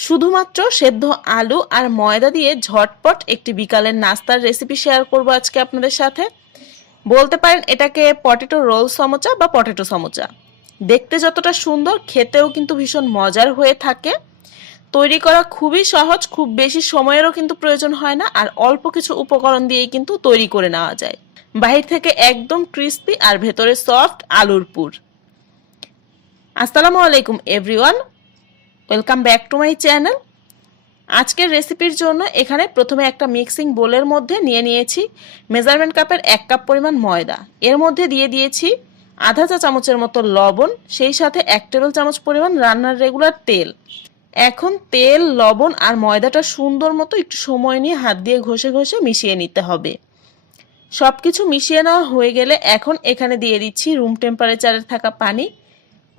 শুধুমাত্র সেদ্ধ আলু আর ময়দা দিয়ে ঝটপট একটি বিকালের নাস্তার রেসিপি শেয়ার করব আজকে আপনাদের সাথে। বলতে পারেন এটাকে পটেটো রোল সমোচা বা পটেটো সমোচা। দেখতে যতটা সুন্দর, খেতেও কিন্তু ভীষণ মজার হয়ে থাকে। তৈরি করা খুবই সহজ, খুব বেশি সময়েরও কিন্তু প্রয়োজন হয় না আর অল্প কিছু উপকরণ দিয়েই কিন্তু তৈরি করে নেওয়া যায়। বাহির থেকে একদম ক্রিস্পি আর ভেতরে সফট আলুর পুর। আসসালামু আলাইকুম everyone welcome back to my channel আজকের রেসিপির জন্য এখানে প্রথমে একটা মিক্সিং বোলের মধ্যে নিয়ে নিয়েছি মেজারমেন্ট কাপের এক কাপ পরিমাণ ময়দা। এর মধ্যে দিয়ে দিয়েছি আধা চা চামচের মতো লবণ, সেই সাথে এক টেবিল চামচ পরিমাণ রান্নার রেগুলার তেল। এখন তেল, লবণ আর ময়দাটা সুন্দর মতো একটু সময় নিয়ে হাত দিয়ে ঘষে ঘষে মিশিয়ে নিতে হবে। সব কিছু মিশিয়ে নেওয়া হয়ে গেলে এখন এখানে দিয়ে দিচ্ছি রুম টেম্পারেচারে থাকা পানি।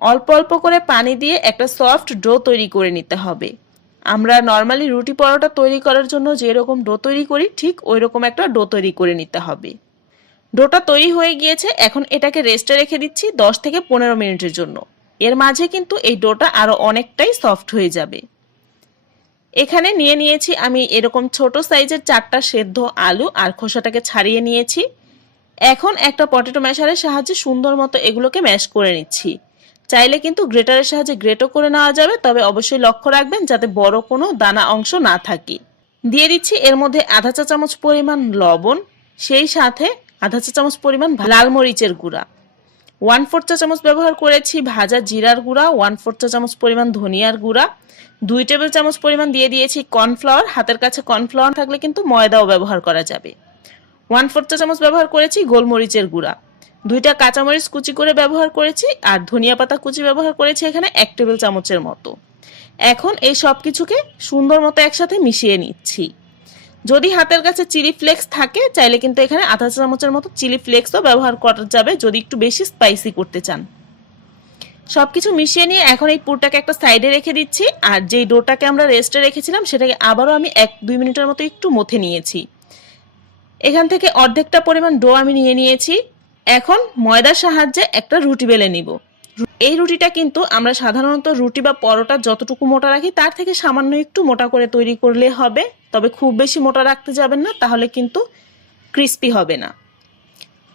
অল্প অল্প করে পানি দিয়ে একটা সফট ডো তৈরি করে নিতে হবে। আমরা নর্মালি রুটি পরোটা তৈরি করার জন্য যেরকম ডো তৈরি করি, ঠিক ওই রকম একটা ডো তৈরি করে নিতে হবে। ডোটা তৈরি হয়ে গিয়েছে, এখন এটাকে রেস্টে রেখে দিচ্ছি দশ থেকে পনেরো মিনিটের জন্য। এর মাঝে কিন্তু এই ডোটা আরও অনেকটাই সফট হয়ে যাবে। এখানে নিয়ে নিয়েছি আমি এরকম ছোট সাইজের চারটা সেদ্ধ আলু আর খোসাটাকে ছাড়িয়ে নিয়েছি। এখন একটা পটেটো ম্যাশারের সাহায্যে সুন্দর মতো এগুলোকে ম্যাশ করে নিচ্ছি। চাইলে কিন্তু গ্রেটারের সাহায্যে গ্রেটও করে নেওয়া যাবে, তবে অবশ্যই লক্ষ্য রাখবেন যাতে বড় কোনো দানা অংশ না থাকে। দিয়ে দিচ্ছি এর মধ্যে আধা চা চামচ পরিমাণ লবণ, সেই সাথে আধা চা চামচ পরিমাণ লাল মরিচের গুঁড়া। ওয়ান ফোর চা চামচ ব্যবহার করেছি ভাজা জিরার গুঁড়া, ওয়ান ফোর চা চামচ পরিমাণ ধনিয়ার গুঁড়া, দুই টেবিল চামচ পরিমাণ দিয়ে দিয়েছি কর্নফ্লাওয়ার, হাতের কাছে কর্নফ্লাওয়ার থাকলে কিন্তু ময়দাও ব্যবহার করা যাবে। ওয়ান ফোর চা চামচ ব্যবহার করেছি গোলমরিচের গুঁড়া। দুইটা কাঁচামরিচ কুচি করে ব্যবহার করেছি আর ধনিয়া পাতা কুচি ব্যবহার করেছি এখানে এক টেবিল চামচের মতো। এখন এই সব কিছুকে সুন্দর মতো একসাথে মিশিয়ে নিচ্ছি। যদি হাতের কাছে চিলি ফ্লেক্স থাকে, চাইলে কিন্তু এখানে আধা চামচের মতো চিলি ফ্লেক্সও ব্যবহার করা যাবে যদি একটু বেশি স্পাইসি করতে চান। সব কিছু মিশিয়ে নিয়ে এখন এই পুরটাকে একটা সাইডে রেখে দিচ্ছি আর যেই ডোটাকে আমরা রেস্টে রেখেছিলাম সেটাকে আবারও আমি এক দুই মিনিটের মতো একটু মথে নিয়েছি। এখান থেকে অর্ধেকটা পরিমাণ ডো আমি নিয়ে নিয়েছি। এখন ময়দার সাহায্যে একটা রুটি বেলে নিব। এই রুটিটা কিন্তু আমরা সাধারণত রুটি বা পরোটা যতটুকু মোটা রাখি, তার থেকে সামান্য একটু মোটা করে তৈরি করলে হবে। তবে খুব বেশি মোটা রাখতে যাবেন না, তাহলে কিন্তু ক্রিস্পি হবে না।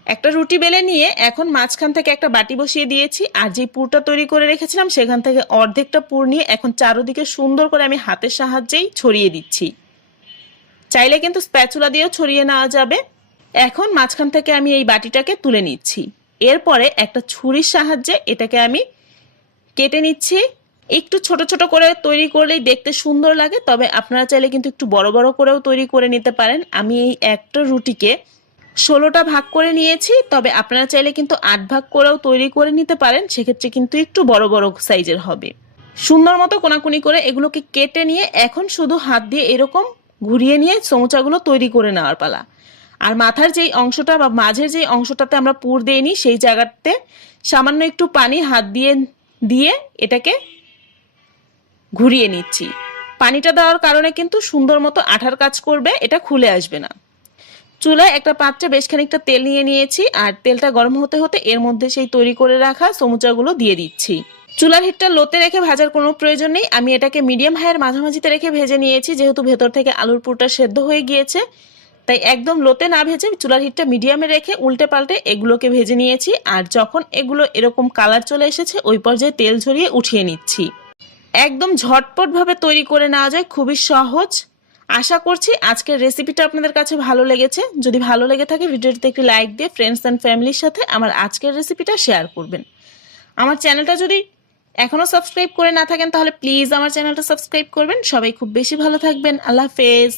একটা রুটি বেলে নিয়ে এখন মাঝখান থেকে একটা বাটি বসিয়ে দিয়েছি, আর যে পুরটা তৈরি করে রেখেছিলাম, সেখান থেকে অর্ধেকটা পুর নিয়ে এখন চারোদিকে সুন্দর করে আমি হাতের সাহায্যেই ছড়িয়ে দিচ্ছি। চাইলে কিন্তু স্প্যাচুলা দিয়েও ছড়িয়ে নেওয়া যাবে। এখন মাঝখান থেকে আমি এই বাটিটাকে তুলে নিচ্ছি। এরপরে একটা ছুরির সাহায্যে এটাকে আমি কেটে নিচ্ছি। একটু ছোট ছোট করে তৈরি করলেই দেখতে সুন্দর লাগে, তবে আপনারা চাইলে কিন্তু একটু বড় বড় করেও তৈরি করে নিতে পারেন। আমি এই একটা রুটিকে ষোলোটা ভাগ করে নিয়েছি, তবে আপনারা চাইলে কিন্তু আট ভাগ করেও তৈরি করে নিতে পারেন, সেক্ষেত্রে কিন্তু একটু বড় বড় সাইজের হবে। সুন্দর মতো কোনাকুনি করে এগুলোকে কেটে নিয়ে এখন শুধু হাত দিয়ে এরকম ঘুরিয়ে নিয়ে সমুচাগুলো তৈরি করে নেওয়ার পালা। আর মাথার যেই অংশটা বা মাঝের যেই অংশটাতে আমরা পুর দিয়ে নিই, সেই জায়গাতে সামান্য একটু পানি হাত দিয়ে দিয়ে এটাকে ঘুরিয়ে নিচ্ছি। পানিটা দেওয়ার কারণে কিন্তু সুন্দর মতো আঠার কাজ করবে, এটা খুলে আসবে না। চুলায় একটা পাত্রে বেশ খানিকটা তেল নিয়ে নিয়েছি, আর তেলটা গরম হতে হতে এর মধ্যে সেই তৈরি করে রাখা সমুচাগুলো দিয়ে দিচ্ছি। চুলার হিটটা লোতে রেখে ভাজার কোনো প্রয়োজন নেই। আমি এটাকে মিডিয়াম হাইয়ের মাঝামাঝিতে রেখে ভেজে নিয়েছি, যেহেতু ভেতর থেকে আলুর পুরটা সেদ্ধ হয়ে গিয়েছে। তাই একদম লোতে না ভেজে চুলার হিটটা মিডিয়ামে রেখে উল্টে পাল্টে এগুলোকে ভেজে নিয়েছি। আর যখন এগুলো এরকম কালার চলে এসেছে, ওই পর্যায়ে তেল ঝরিয়ে উঠিয়ে নিচ্ছি। একদম ঝটপটভাবে তৈরি করে নেওয়া যায়, খুবই সহজ। আশা করছি আজকের রেসিপিটা আপনাদের কাছে ভালো লেগেছে। যদি ভালো লেগে থাকে, ভিডিওটিতে একটি লাইক দিয়ে ফ্রেন্ডস অ্যান্ড ফ্যামিলির সাথে আমার আজকের রেসিপিটা শেয়ার করবেন। আমার চ্যানেলটা যদি এখনও সাবস্ক্রাইব করে না থাকেন, তাহলে প্লিজ আমার চ্যানেলটা সাবস্ক্রাইব করবেন। সবাই খুব বেশি ভালো থাকবেন। আল্লাহ হাফেজ।